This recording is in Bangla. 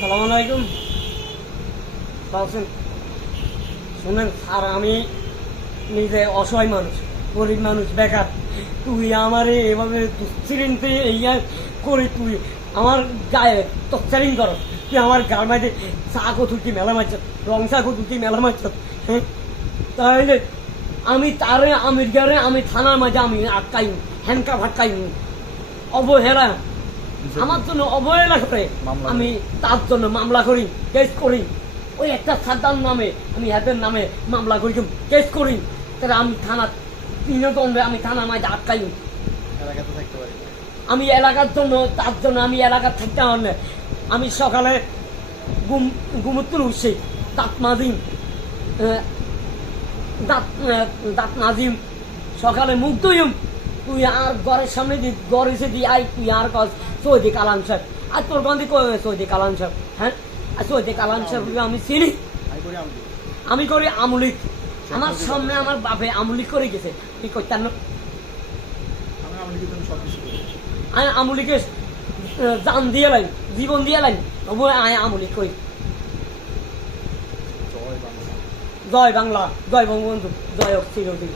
সালাম আলাইকুম। শুনেন স্যার, আমি নিজে অসহায় মানুষ, গরিব মানুষ, বেকার। তুই আমার এভাবে দুশ্চিন্তে ইয়া করি, তুই আমার গায়ে তচ্চারিং কর। তুই আমার গার মাঝে চা কতুটি মেলা মারছ, রং চা কতুটি মেলা মারছ। হ্যাঁ, তাহলে আমি তারে আমির গারে আমি থানার মাঝে আমি আটকাই, হ্যান্ডকাপ আটকাই, অবহেলা আমার জন্য অবহেলা করে আমি তার জন্য মামলা করি, কেস করি। ওই একটা সাদ্দার নামে আমি হাতের নামে মামলা করি, কেস করি। তাহলে আমি থানা তৃণদণ্ডে আমি থানার মাঝে আটকাই। আমি এলাকার জন্য, তার জন্য আমি এলাকার থাকতে হবে। আমি সকালে ঘুমুত্তুন উঠছি, দাঁত নাজিম সকালে মুখ ধুইম। তুই আর ঘরের সামনে ঘর এসে দিয়ে আই, তুই আর কস সৌদি কালাম সাহেব। আর তোর গন্ধে কই সৌদি কালাম সাহেব? হ্যাঁ, আর সৌদি কালাম সাহেব আমি চিনি। আমি করি আমলিক। আমার সামনে আমার বাপে আমলিক করে গেছে, তুই করতাম না? আমি আমলিকে জান দিয়ে লাই, জীবন দিয়ে লাই, তবু আমি আমলিক করি। জয় বাংলা, জয় বঙ্গবন্ধু, জয় চিরদিন।